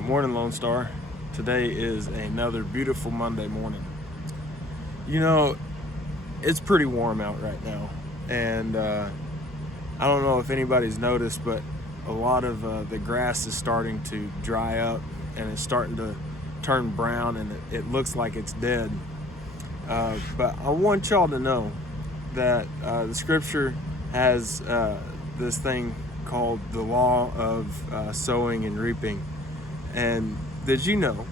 Good morning, Lone Star. Today is another beautiful Monday morning. You know, it's pretty warm out right now, and I don't know if anybody's noticed, but a lot of the grass is starting to dry up, and it's starting to turn brown, and it looks like it's dead. But I want y'all to know that the scripture has this thing called the law of sowing and reaping. And did you know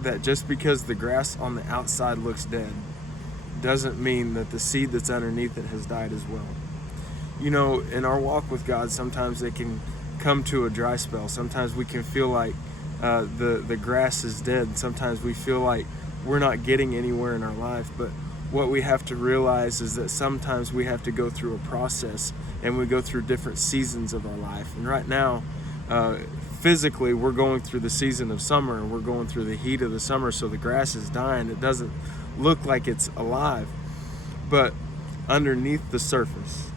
that just because the grass on the outside looks dead doesn't mean that the seed that's underneath it has died as well? You know, in our walk with God, sometimes it can come to a dry spell. Sometimes we can feel like the grass is dead. Sometimes we feel like we're not getting anywhere in our life. But what we have to realize is that sometimes we have to go through a process, and we go through different seasons of our life. And right now, physically, we're going through the season of summer, and we're going through the heat of the summer, so the grass is dying. It doesn't look like it's alive. But underneath the surface,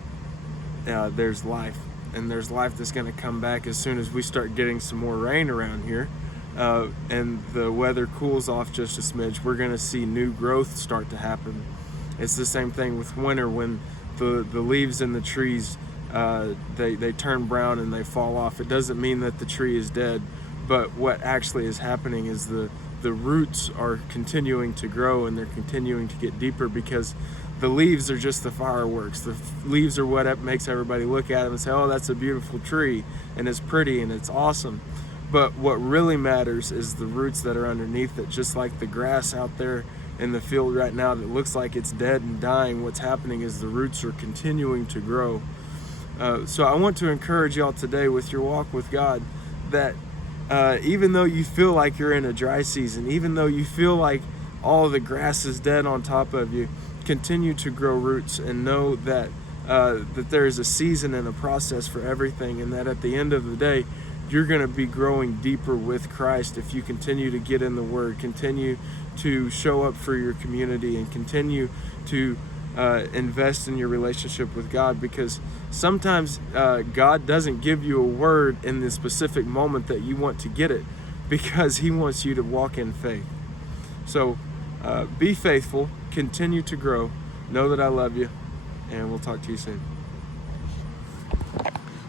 there's life. And there's life that's going to come back as soon as we start getting some more rain around here. And the weather cools off just a smidge. We're going to see new growth start to happen. It's the same thing with winter when the leaves in the trees they turn brown and they fall off. It doesn't mean that the tree is dead, but what actually is happening is the roots are continuing to grow, and they're continuing to get deeper, because the leaves are just the fireworks. The leaves are what makes everybody look at them and say, oh, that's a beautiful tree, and it's pretty and it's awesome. But what really matters is the roots that are underneath it. Just like the grass out there in the field right now that looks like it's dead and dying, what's happening is the roots are continuing to grow. So I want to encourage y'all today with your walk with God that even though you feel like you're in a dry season, even though you feel like all the grass is dead on top of you, continue to grow roots, and know that that there is a season and a process for everything, and that at the end of the day, you're going to be growing deeper with Christ if you continue to get in the Word, continue to show up for your community, and continue to invest in your relationship with God. Because sometimes God doesn't give you a word in the specific moment that you want to get it, because He wants you to walk in faith. So be faithful, continue to grow, know that I love you, and we'll talk to you soon.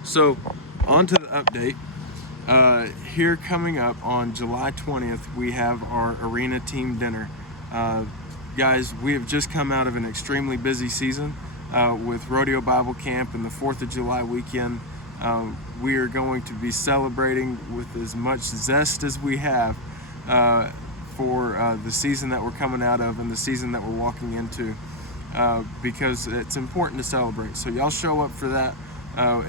So on to the update. Here coming up on July 20th, we have our arena team dinner. Guys, we have just come out of an extremely busy season with Rodeo Bible Camp and the 4th of July weekend. We are going to be celebrating with as much zest as we have for the season that we're coming out of and the season that we're walking into, because it's important to celebrate. So y'all show up for that.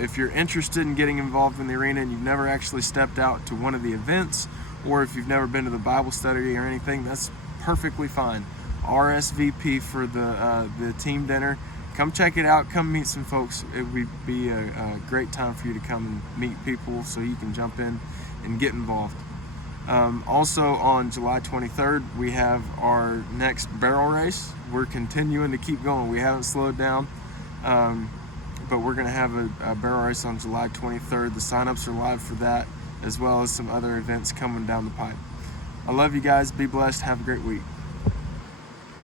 If you're interested in getting involved in the arena and you've never actually stepped out to one of the events, or if you've never been to the Bible study or anything, that's perfectly fine. RSVP for the team dinner. Come check it out. Come meet some folks. It would be a great time for you to come and meet people so you can jump in and get involved. Also on July 23rd, we have our next barrel race. We're continuing to keep going. We haven't slowed down. But we're going to have a barrel race on July 23rd. The signups are live for that, as well as some other events coming down the pipe. I love you guys. Be blessed. Have a great week.